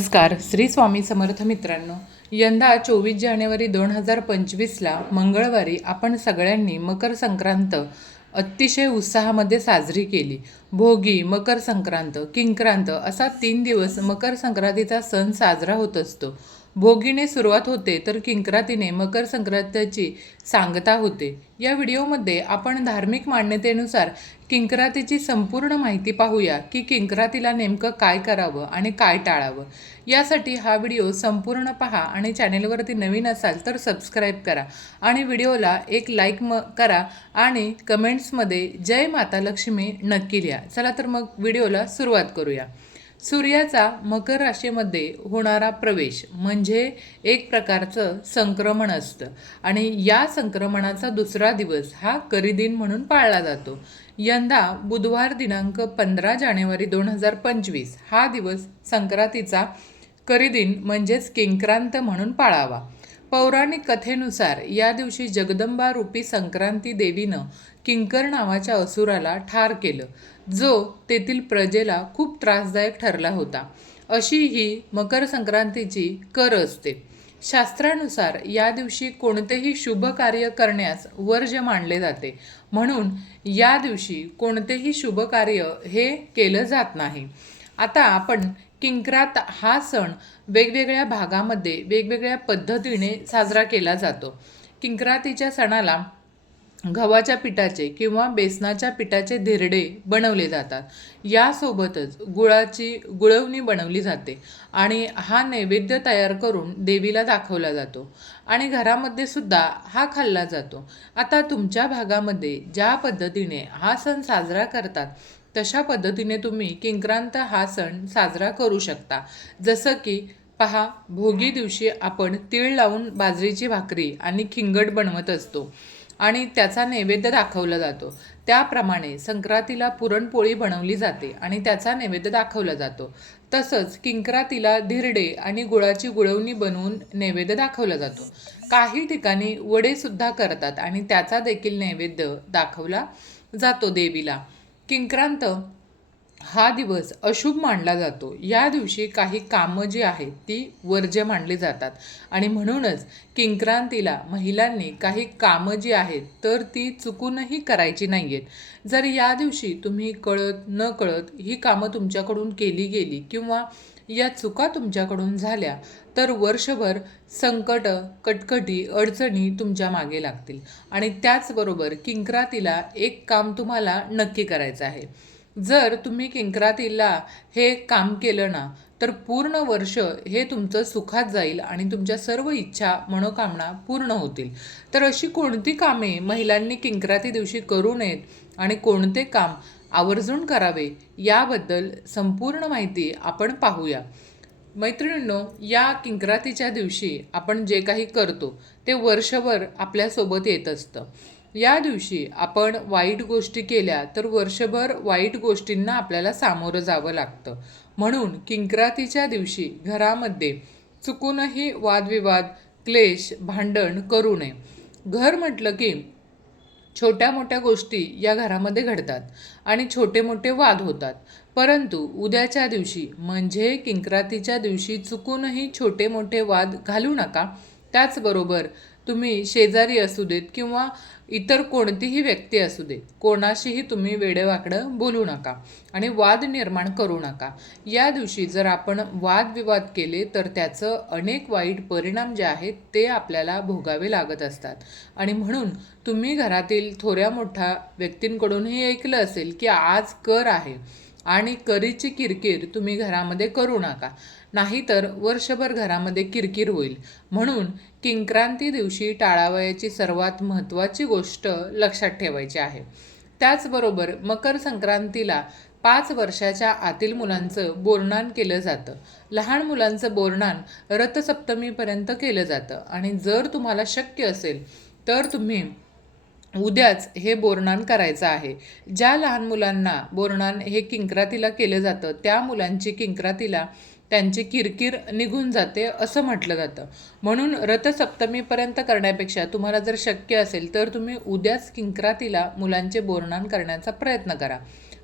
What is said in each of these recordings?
नमस्कार. श्री स्वामी समर्थ मित्रांनो यंदा चोवीस जानेवारी दोन हजार पंचवीसला मंगळवारी आपण सगळ्यांनी मकर संक्रांत अतिशय उत्साहामध्ये साजरी केली. भोगी मकर संक्रांत किंक्रांत असा तीन दिवस मकर संक्रांतीचा सण साजरा होत असतो. भोगीने सुरुवात होते तर किंक्रातीने मकर संक्रांतीची सांगता होते. या व्हिडिओमध्ये आपण धार्मिक मान्यतेनुसार किंक्रातीची संपूर्ण माहिती पाहूया की किंक्रातीला नेमकं काय करावं आणि काय टाळावं. यासाठी हा व्हिडिओ संपूर्ण पहा आणि चॅनेलवरती नवीन असाल तर सबस्क्राईब करा आणि व्हिडिओला एक लाईक म करा आणि कमेंट्समध्ये जय माता लक्ष्मी नक्की लिहा. चला तर मग व्हिडिओला सुरुवात करूया. सूर्याचा मकर राशीमध्ये होणारा प्रवेश म्हणजे एक प्रकारचं संक्रमण असतं. आणि या संक्रमणाचा दुसरा दिवस हा करिदिन म्हणून पाळला जातो. यंदा बुधवार दिनांक पंधरा जानेवारी दोन हजार पंचवीस हा दिवस संक्रांतीचा करिदिन म्हणजेच किंक्रांत म्हणून पाळावा. पौराणिक कथेनुसार या दिवशी जगदंबा रूपी संक्रांती देवीनं किंकर नावाच्या असुराला ठार केलं. जो तेथील प्रजेला खूप त्रासदायक ठरला होता. अशी ही मकर संक्रांतीची कर असते. शास्त्रानुसार या दिवशी कोणतेही शुभ कार्य करण्यास वर्ज मानले जाते. म्हणून या दिवशी कोणतेही शुभ कार्य हे केलं जात नाही. आता आपण किंक्रात हा सण वेगवेगळ्या भागामध्ये वेगवेगळ्या पद्धतीने साजरा केला जातो. किंक्रातीच्या सणाला गव्हाच्या पिठाचे किंवा बेसनाच्या पिठाचे धिरडे बनवले जातात. यासोबतच गुळाची गुळवणी बनवली जाते आणि हा नैवेद्य तयार करून देवीला दाखवला जातो आणि घरामध्ये सुद्धा हा खाल्ला जातो. आता तुमच्या भागामध्ये ज्या पद्धतीने हा सण साजरा करतात तशा पद्धतीने तुम्ही किंक्रांत हा सण साजरा करू शकता. जसं की पहा भोगी दिवशी आपण तीळ लावून बाजरीची भाकरी आणि खिंगट बनवत असतो. आणि त्याचा नैवेद्य दाखवला जातो. त्याप्रमाणे संक्रांतीला पुरणपोळी बनवली जाते आणि त्याचा नैवेद्य दाखवला जातो. तसंच किंक्रातीला धिरडे आणि गुळाची गुळवणी बनवून नैवेद्य दाखवला जातो. काही ठिकाणी वडेसुद्धा करतात आणि त्याचा देखील नैवेद्य दाखवला जातो देवीला. किंक्रांत हा दिवस अशुभ मानला जातो. या दिवशी काही कामं जी आहेत ती वर्ज्य मानली जातात. आणि म्हणूनच किंक्रांतीला महिलांनी काही कामं जी आहेत तर ती चुकूनही करायची नाही आहेत जर या दिवशी तुम्ही कळत न कळत ही कामं तुमच्याकडून केली गेली किंवा या चुका तुमच्याकडून झाल्या तर वर्षभर संकट कटकटी अडचणी तुमच्या मागे लागतील. आणि त्याचबरोबर किंक्रातीला एक काम तुम्हाला नक्की करायचं आहे. जर तुम्ही किंक्रातीला हे काम केलं ना तर पूर्ण वर्ष हे तुमचं सुखात जाईल आणि तुमच्या सर्व इच्छा मनोकामना पूर्ण होतील. तर अशी कोणती कामे महिलांनी किंक्राती दिवशी करू नयेत आणि कोणते काम आवर्जून करावे याबद्दल संपूर्ण माहिती आपण पाहूया. मैत्रिणींनो या किंक्रातीच्या दिवशी आपण जे काही करतो ते वर्षभर आपल्यासोबत येत असतं. या दिवशी आपण वाईट गोष्टी केल्या तर वर्षभर वाईट गोष्टींना आपल्याला सामोरं जावं लागतं. म्हणून किंक्रातीच्या दिवशी घरामध्ये चुकूनही वादविवाद क्लेश भांडण करू नये. घर म्हटलं की छोट्या मोठ्या गोष्टी या घरामध्ये घडतात आणि छोटे मोठे वाद होतात. परंतु उद्याच्या दिवशी म्हणजे किंक्रातीच्या दिवशी चुकूनही छोटे मोठे वाद घालू नका. त्याचबरोबर तुम्ही शेजारी असू देत किंवा इतर कोणतीही व्यक्ती असू दे कोणाशीही तुम्ही वेडेवाकडं बोलू नका आणि वाद निर्माण करू नका. या दिवशी जर आपण वादविवाद केले तर त्याचं अनेक वाईट परिणाम जे आहेत ते आपल्याला भोगावे लागत असतात. आणि म्हणून तुम्ही घरातील थोड्या मोठ्या व्यक्तींकडूनही ऐकलं असेल की आज कर आहे. आणि करीची किरकिर तुम्ही घरामध्ये करू नका. नाहीतर वर्षभर घरामध्ये किरकिर होईल. म्हणून किंक्रांती दिवशी टाळावयाची सर्वात महत्त्वाची गोष्ट लक्षात ठेवायची आहे. त्याचबरोबर मकर संक्रांतीला पाच वर्षाच्या आतील मुलांचं बोरणान केलं जातं. लहान मुलांचं बोरणान रथसप्तमीपर्यंत केलं जातं. आणि जर तुम्हाला शक्य असेल तर तुम्ही उद्याच हे बोरणान करायचं आहे. ज्या लहान मुलांना बोरणान हे किंक्रातीला केलं जातं त्या मुलांची किंक्रातीला त्यांची किरकिर निघून जाते असं म्हटलं जातं. म्हणून रथसप्तमीपर्यंत करण्यापेक्षा तुम्हाला जर शक्य असेल तर तुम्ही उद्याच किंक्रातीला मुलांचे बोरणान करण्याचा प्रयत्न करा.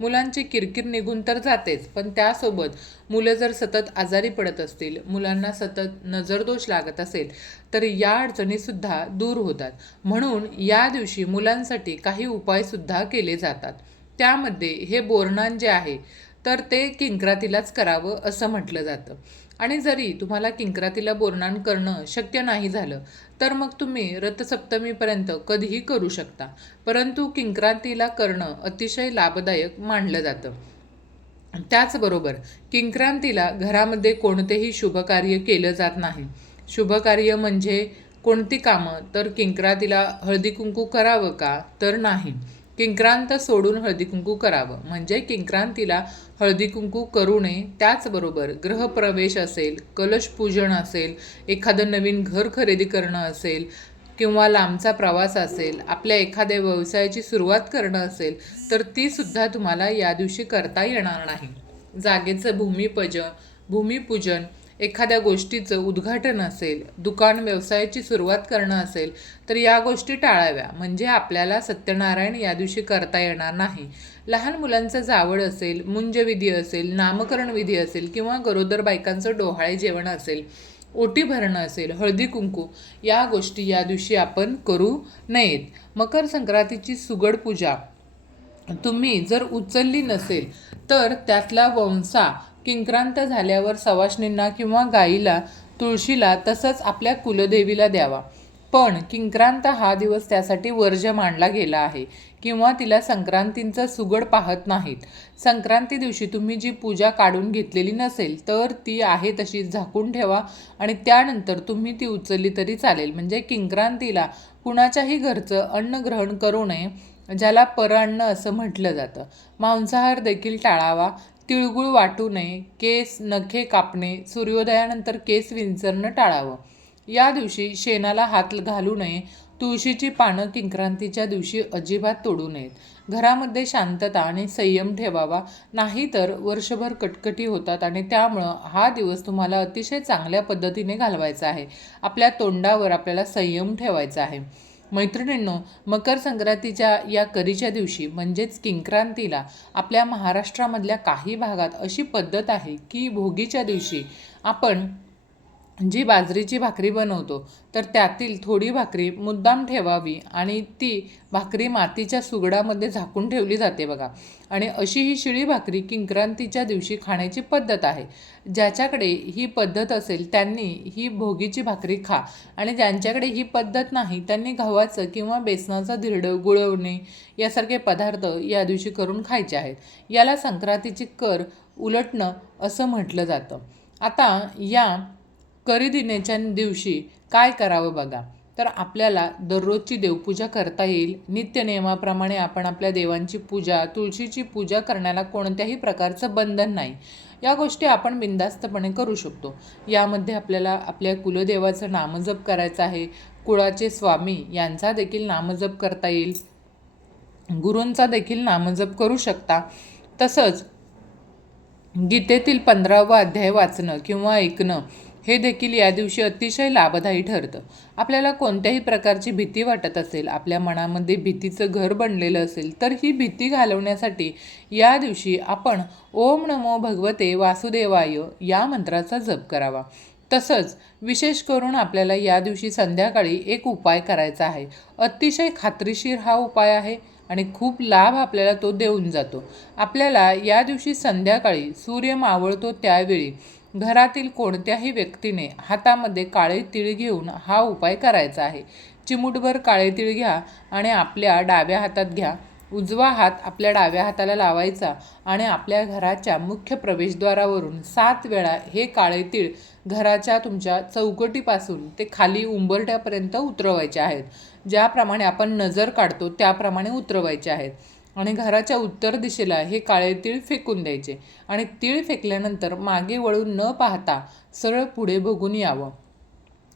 मुलांची किरकिर निघून तर जातेच पण त्यासोबत मुलं जर सतत आजारी पडत असतील मुलांना सतत नजरदोष लागत असेल तर या अडचणीसुद्धा दूर होतात. म्हणून या दिवशी मुलांसाठी काही उपायसुद्धा केले जातात. त्यामध्ये हे बोरणान जे आहे तर ते किंक्रातीलाच करावं असं म्हटलं जातं. आणि जरी तुम्हाला किंक्रातीला बोरणान करणं शक्य नाही झालं तर मग तुम्ही रथसप्तमीपर्यंत कधीही करू शकता. परंतु किंक्रांतीला करणं अतिशय लाभदायक मानलं जातं. त्याचबरोबर किंक्रांतीला घरामध्ये कोणतेही शुभकार्य केलं जात नाही. शुभकार्य म्हणजे कोणती कामं तर किंक्रातीला हळदी कुंकू करावं का? तर नाही. किंक्रांत सोडून हळदीकुंकू करावं. म्हणजे किंक्रांतीला हळदीकुंकू करू नये. त्याचबरोबर ग्रहप्रवेश असेल कलशपूजन असेल एखादं नवीन घर खरेदी करणं असेल किंवा लांबचा प्रवास असेल आपल्या एखाद्या व्यवसायाची सुरुवात करणं असेल तर तीसुद्धा तुम्हाला या दिवशी करता येणार नाही. जागेचं भूमिपज भूमिपूजन एखाद्या गोष्टीचं उद्घाटन असेल दुकान व्यवसायाची सुरुवात करणं असेल तर या गोष्टी टाळाव्या. म्हणजे आपल्याला सत्यनारायण या दिवशी करता येणार नाही. लहान मुलांचं जावळ असेल मुंजविधी असेल नामकरण विधी असेल किंवा गरोदर बायकांचं डोहाळे जेवण असेल ओटी भरणं असेल हळदी कुंकू या गोष्टी या दिवशी आपण करू नयेत. मकर संक्रांतीची सुगड पूजा. तुम्ही जर उचलली नसेल तर त्यातला वंसा किंक्रांत झाल्यावर सवाष्णींना किंवा गाईला तुळशीला तसंच आपल्या कुलदेवीला द्यावा. पण किंक्रांत हा दिवस त्यासाठी वर्ज मानला गेला आहे किंवा तिला संक्रांतींचं सुगड पाहत नाहीत. संक्रांती दिवशी तुम्ही जी पूजा काढून घेतलेली नसेल तर ती आहे तशीच झाकून ठेवा आणि त्यानंतर तुम्ही ती उचलली तरी चालेल. म्हणजे किंक्रांतीला कुणाच्याही घरचं अन्न ग्रहण करू नये ज्याला परअन्न असं म्हटलं जातं. मांसाहार देखील टाळावा. तिळगुळ वाटू नये केस नखे कापणे सूर्योदयानंतर केस विंचरणं टाळावं. या दिवशी शेणाला हात घालू नये तुळशीची पानं किंक्रांतीच्या दिवशी अजिबात तोडू नयेत. घरामध्ये शांतता आणि संयम ठेवावा नाहीतर वर्षभर कटकटी होतात आणि त्यामुळं हा दिवस तुम्हाला अतिशय चांगल्या पद्धतीने घालवायचा आहे. आपल्या तोंडावर आपल्याला संयम ठेवायचा आहे. मैत्रिणींनो मकर संक्रांतीच्या या करीच्या दिवशी म्हणजेच किंक्रांतीला आपल्या महाराष्ट्रामधल्या काही भागात अशी पद्धत आहे की भोगीच्या दिवशी आपण जी बाजरीची भाकरी बनवतो तर त्यातील थोडी भाकरी मुद्दाम ठेवावी आणि ती भाकरी मातीच्या सुगडामध्ये झाकून ठेवली जाते बघा. आणि अशी ही शिळी भाकरी किंक्रांतीच्या दिवशी खाण्याची पद्धत आहे. ज्याच्याकडे ही पद्धत असेल त्यांनी ही भोगीची भाकरी खा. आणि ज्यांच्याकडे ही पद्धत नाही त्यांनी गव्हाचं किंवा बेसनाचं धिरडं गुळवणे यासारखे पदार्थ या दिवशी करून खायचे आहेत. याला संक्रांतीची कर उलटणं असं म्हटलं जातं. आता या करीदिनेच्या दिवशी काय करावं बघा? तर आपल्याला दररोजची देवपूजा करता येईल. नित्य नियमाप्रमाणे आपण आपल्या देवांची पूजा तुळशीची पूजा करण्याला कोणत्याही प्रकारचं बंधन नाही. या गोष्टी आपण बिंदास्तपणे करू शकतो. यामध्ये आपल्याला आपल्या कुलदेवाचं नामजप करायचं आहे. कुळाचे स्वामी यांचा देखील नामजप करता येईल. गुरूंचा देखील नामजप करू शकता. तसंच गीतेतील पंधरावा अध्याय वाचणं किंवा ऐकणं हे देखील या दिवशी अतिशय लाभदायी ठरतं. आपल्याला कोणत्याही प्रकारची भीती वाटत असेल आपल्या मनामध्ये भीतीचं घर बनलेलं असेल तर ही भीती घालवण्यासाठी या दिवशी आपण ओम नमो भगवते वासुदेवाय या मंत्राचा जप करावा. तसंच विशेष करून आपल्याला या दिवशी संध्याकाळी एक उपाय करायचा आहे. अतिशय खात्रीशीर हा उपाय आहे. आणि खूप लाभ आपल्याला तो देऊन जातो. आपल्याला या दिवशी संध्याकाळी सूर्य मावळतो त्यावेळी घरातील कोणत्याही व्यक्तीने हातामध्ये काळे तीळ घेऊन हा उपाय करायचा आहे. चिमूटभर काळे तीळ घ्या आणि आपल्या डाव्या हातात घ्या. उजवा हात आपल्या डाव्या हाताला लावायचा आणि आपल्या घराच्या मुख्य प्रवेशद्वारावरून सात वेळा हे काळे तीळ घराच्या तुमच्या चौकटीपासून ते खाली उंबरट्यापर्यंत उतरवायचे आहेत. ज्याप्रमाणे आपण नजर काढतो त्याप्रमाणे उतरवायचे आहेत. आणि घराच्या उत्तर दिशेला हे काळे तीळ फेकून द्यायचे. आणि तीळ फेकल्यानंतर मागे वळून न पाहता सरळ पुढे बघून यावं.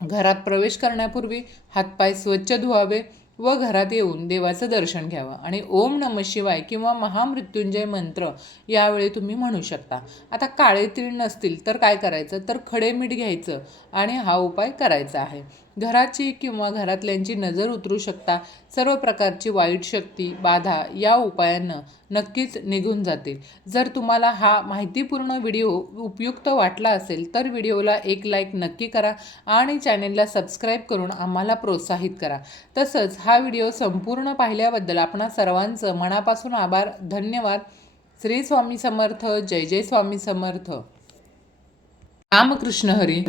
घरात प्रवेश करण्यापूर्वी हातपाय स्वच्छ धुवावे. व घरात येऊन देवाचं दर्शन घ्यावं. आणि ओम नम शिवाय किंवा महामृत्युंजय मंत्र यावेळी तुम्ही म्हणू शकता. आता काळे तीळ नसतील तर काय करायचं? तर खडे मीठ घ्यायचं आणि हा उपाय करायचा आहे. घराची किंवा घरातल्यांची नजर उतरू शकता. सर्व प्रकारची वाईट शक्ती बाधा या उपायांनं नक्कीच निघून जातील. जर तुम्हाला हा माहितीपूर्ण व्हिडिओ उपयुक्त वाटला असेल तर व्हिडिओला एक लाईक नक्की करा आणि चॅनेलला सबस्क्राईब करून आम्हाला प्रोत्साहित करा. तसंच हा व्हिडिओ संपूर्ण पाहिल्याबद्दल आपणा सर्वांचं मनापासून आभार धन्यवाद. श्री स्वामी समर्थ जय जय स्वामी समर्थ. रामकृष्ण हरी.